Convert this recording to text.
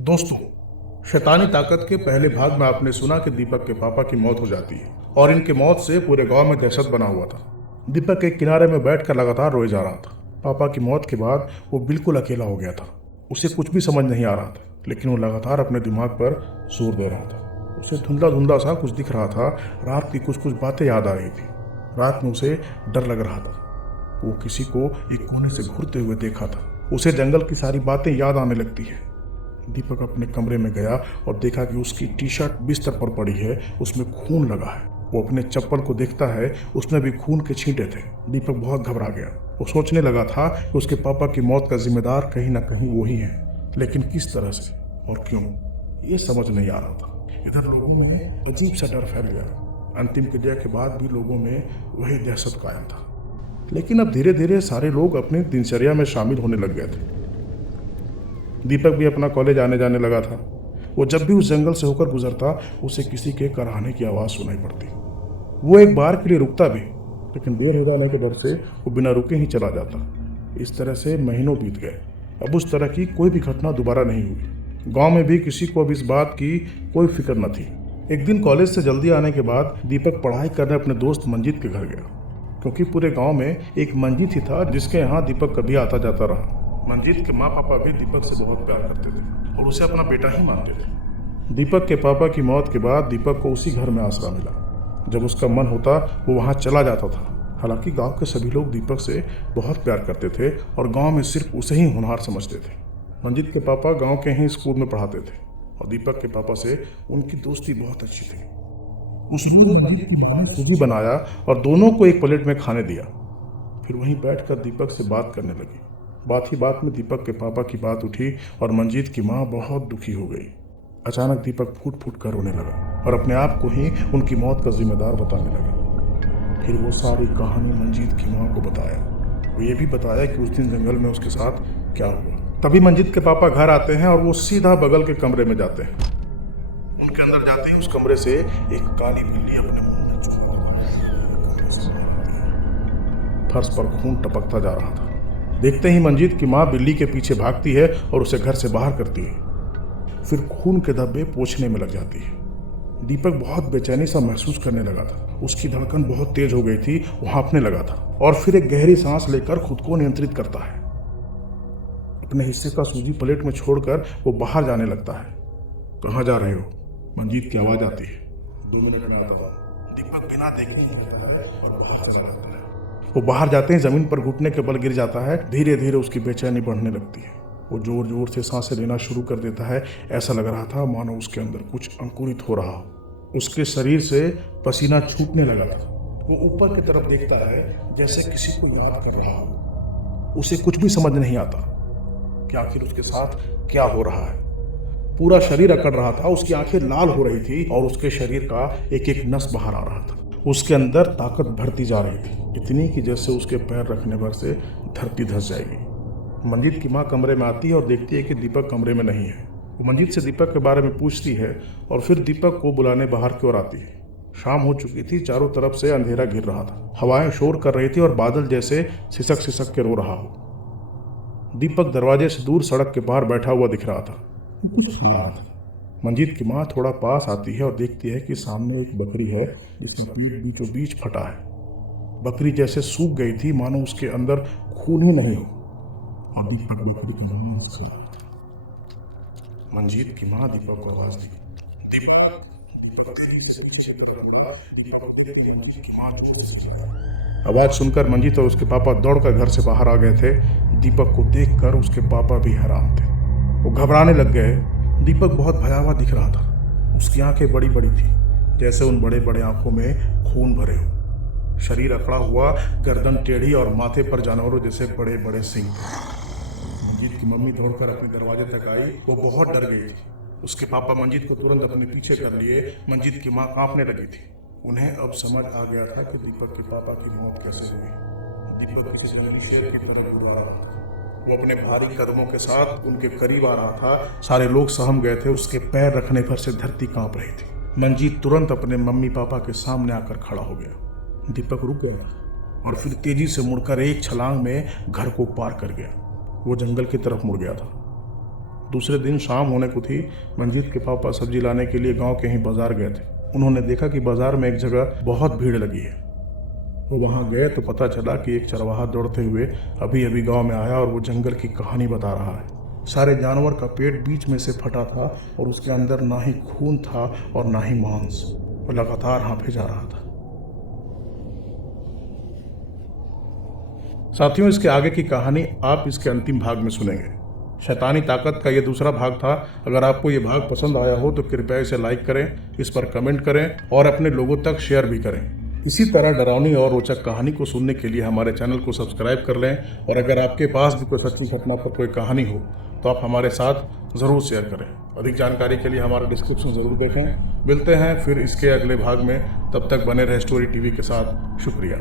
दोस्तों, शैतानी ताकत के पहले भाग में आपने सुना कि दीपक के पापा की मौत हो जाती है और इनके मौत से पूरे गांव में दहशत बना हुआ था। दीपक एक किनारे में बैठकर लगातार रोए जा रहा था। पापा की मौत के बाद वो बिल्कुल अकेला हो गया था। उसे कुछ भी समझ नहीं आ रहा था, लेकिन वो लगातार अपने दिमाग पर जोर दे रहा था। उसे धुंधला धुंधला सा कुछ दिख रहा था। रात की कुछ कुछ बातें याद आ रही थी। रात में उसे डर लग रहा था। वो किसी को एक कोने से घूरते हुए देखा था। उसे जंगल की सारी बातें याद आने लगती है। दीपक अपने कमरे में गया और देखा कि उसकी टी शर्ट बिस्तर पर पड़ी है, उसमें खून लगा है। वो अपने चप्पल को देखता है, उसमें भी खून के छींटे थे। दीपक बहुत घबरा गया। वो सोचने लगा था कि उसके पापा की मौत का जिम्मेदार कहीं ना कहीं वो ही है, लेकिन किस तरह से और क्यों, ये समझ नहीं आ रहा था। इधर लोगों में अजीब सा डर फैल गया। अंतिम क्रिया के बाद भी लोगों में वही दहशत कायम था, लेकिन अब धीरे धीरे सारे लोग अपनी दिनचर्या में शामिल होने लग गए थे। दीपक भी अपना कॉलेज आने जाने लगा था। वो जब भी उस जंगल से होकर गुजरता, उसे किसी के कराहने की आवाज़ सुनाई पड़ती। वो एक बार के लिए रुकता भी, लेकिन देर हो जाने के डर से वो बिना रुके ही चला जाता। इस तरह से महीनों बीत गए। अब उस तरह की कोई भी घटना दोबारा नहीं हुई। गांव में भी किसी को अब इस बात की कोई फिक्र न थी। एक दिन कॉलेज से जल्दी आने के बाद दीपक पढ़ाई करने अपने दोस्त मंजीत के घर गया, क्योंकि पूरे गांव में एक मंजीत ही था जिसके यहाँ दीपक कभी आता जाता रहा। मंजीत के माँ पापा भी दीपक से बहुत प्यार करते थे और उसे अपना बेटा ही मानते थे। दीपक के पापा की मौत के बाद दीपक को उसी घर में आसरा मिला। जब उसका मन होता वो वहाँ चला जाता था। हालांकि गांव के सभी लोग दीपक से बहुत प्यार करते थे और गांव में सिर्फ उसे ही होनहार समझते थे। मंजीत के पापा गांव के ही स्कूल में पढ़ाते थे और दीपक के पापा से उनकी दोस्ती बहुत अच्छी थी। उस रोज मंजीत की माँ ने सूजी बनाया और दोनों को एक प्लेट में खाने दिया। फिर वहीं बैठकर दीपक से बात करने लगी। बात ही बात में दीपक के पापा की बात उठी और मंजीत की माँ बहुत दुखी हो गई। अचानक दीपक फूट फूट कर रोने लगा और अपने आप को ही उनकी मौत का जिम्मेदार बताने लगा। फिर वो सारी कहानी मंजीत की माँ को बताया। वो ये भी बताया कि उस दिन जंगल में उसके साथ क्या हुआ। तभी मंजीत के पापा घर आते हैं और वो सीधा बगल के कमरे में जाते हैं। उनके अंदर जाते ही उस कमरे से एक काली बिल्ली अपने मुंह में फर्श पर खून टपकता जा रहा था। देखते ही मंजीत की माँ बिल्ली के पीछे भागती है और उसे घर से बाहर करती है। फिर खून के धब्बे पोंछने में लग जाती है। दीपक बहुत बेचैनी सा महसूस करने लगा था। उसकी धड़कन बहुत तेज हो गई थी, वो हाँफने लगा था और फिर एक गहरी सांस लेकर खुद को नियंत्रित करता है। अपने हिस्से का सूजी प्लेट में छोड़कर वो बाहर जाने लगता है। कहाँ जा रहे हो? मंजीत की आवाज आती है। 2 मिनट में आता हूँ, दीपक बिना देखे ही कहता है और बाहर चला जाता है। वो बाहर जाते ही जमीन पर घुटने के बल गिर जाता है। धीरे धीरे उसकी बेचैनी बढ़ने लगती है। वो जोर जोर से सांसें लेना शुरू कर देता है। ऐसा लग रहा था मानो उसके अंदर कुछ अंकुरित हो रहा हो। उसके शरीर से पसीना छूटने लगा था। वो ऊपर की तरफ देखता है जैसे किसी को याद कर रहा हो। उसे कुछ भी समझ नहीं आता कि आखिर उसके साथ क्या हो रहा है। पूरा शरीर अकड़ रहा था, उसकी आंखें लाल हो रही थी और उसके शरीर का एक एक नस बाहर आ रहा था। उसके अंदर ताकत बढ़ती जा रही थी, इतनी कि जैसे उसके पैर रखने भर से धरती धंस जाएगी। मंजीत की माँ कमरे में आती है और देखती है कि दीपक कमरे में नहीं है। वो मंजीत से दीपक के बारे में पूछती है और फिर दीपक को बुलाने बाहर की ओर आती है। शाम हो चुकी थी, चारों तरफ से अंधेरा घिर रहा था। हवाएं शोर कर रही थी और बादल जैसे सिसक सिसक के रो रहा हो। दीपक दरवाजे से दूर सड़क के बाहर बैठा हुआ दिख रहा था। मंजीत की माँ थोड़ा पास आती है और देखती है कि सामने एक बकरी है जिसका पीठ बीचों बीच फटा है। बकरी जैसे सूख गई थी, मानो उसके अंदर खून ही नहीं हो। और दीपक बकरी की माँ से मंजीत की माँ दीपक को आवाज दी। दीपक! दीपक तेजी से पीछे की तरफ मुड़ा। दीपक को देखते ही मंजीत की माँ जोर से चिल्लाई। आवाज सुनकर मंजीत और उसके पापा दौड़कर घर से बाहर आ गए थे। दीपक को देखकर उसके पापा भी हैरान थे। वो घबराने लग गए। दीपक बहुत भयावह दिख रहा था। उसकी आंखें बड़ी बड़ी थी, जैसे उन बड़े बड़े आंखों में खून भरे हो। शरीर अकड़ा हुआ, गर्दन टेढ़ी और माथे पर जानवरों जैसे बड़े बड़े सींग थे। मंजीत की मम्मी दौड़कर अपने दरवाजे तक आई। वो बहुत डर गई थी। उसके पापा मंजीत को तुरंत अपने पीछे कर लिए। मंजीत की माँ कांपने लगी थी। उन्हें अब समझ आ गया था कि दीपक के पापा की मौत कैसे हुई। दीपक किसी जंगली शेर की तरह उड़ रहा था। वो अपने भारी कदमों के साथ उनके करीब आ रहा था। सारे लोग सहम गए थे। उसके पैर रखने पर से धरती कांप रही थी। मंजीत तुरंत अपने मम्मी पापा के सामने आकर खड़ा हो गया। दीपक रुक गया और फिर तेजी से मुड़कर एक छलांग में घर को पार कर गया। वो जंगल की तरफ मुड़ गया था। दूसरे दिन शाम होने को थी, मंजीत के पापा सब्जी लाने के लिए गांव के ही बाजार गए थे। उन्होंने देखा कि बाजार में एक जगह बहुत भीड़ लगी है। वो वहां गए तो पता चला कि एक चरवाहा दौड़ते हुए अभी अभी गांव में आया और वो जंगल की कहानी बता रहा है। सारे जानवर का पेट बीच में से फटा था और उसके अंदर ना ही खून था और ना ही मांस। वो लगातार हाँफे जा रहा था। साथियों, इसके आगे की कहानी आप इसके अंतिम भाग में सुनेंगे। शैतानी ताकत का ये दूसरा भाग था। अगर आपको ये भाग पसंद आया हो तो कृपया इसे लाइक करें, इस पर कमेंट करें और अपने लोगों तक शेयर भी करें। इसी तरह डरावनी और रोचक कहानी को सुनने के लिए हमारे चैनल को सब्सक्राइब कर लें और अगर आपके पास भी कोई सच्ची घटना पर कोई कहानी हो तो आप हमारे साथ ज़रूर शेयर करें। अधिक जानकारी के लिए हमारा डिस्क्रिप्शन ज़रूर देखें। मिलते हैं फिर इसके अगले भाग में, तब तक बने रहे स्टोरी टीवी के साथ। शुक्रिया।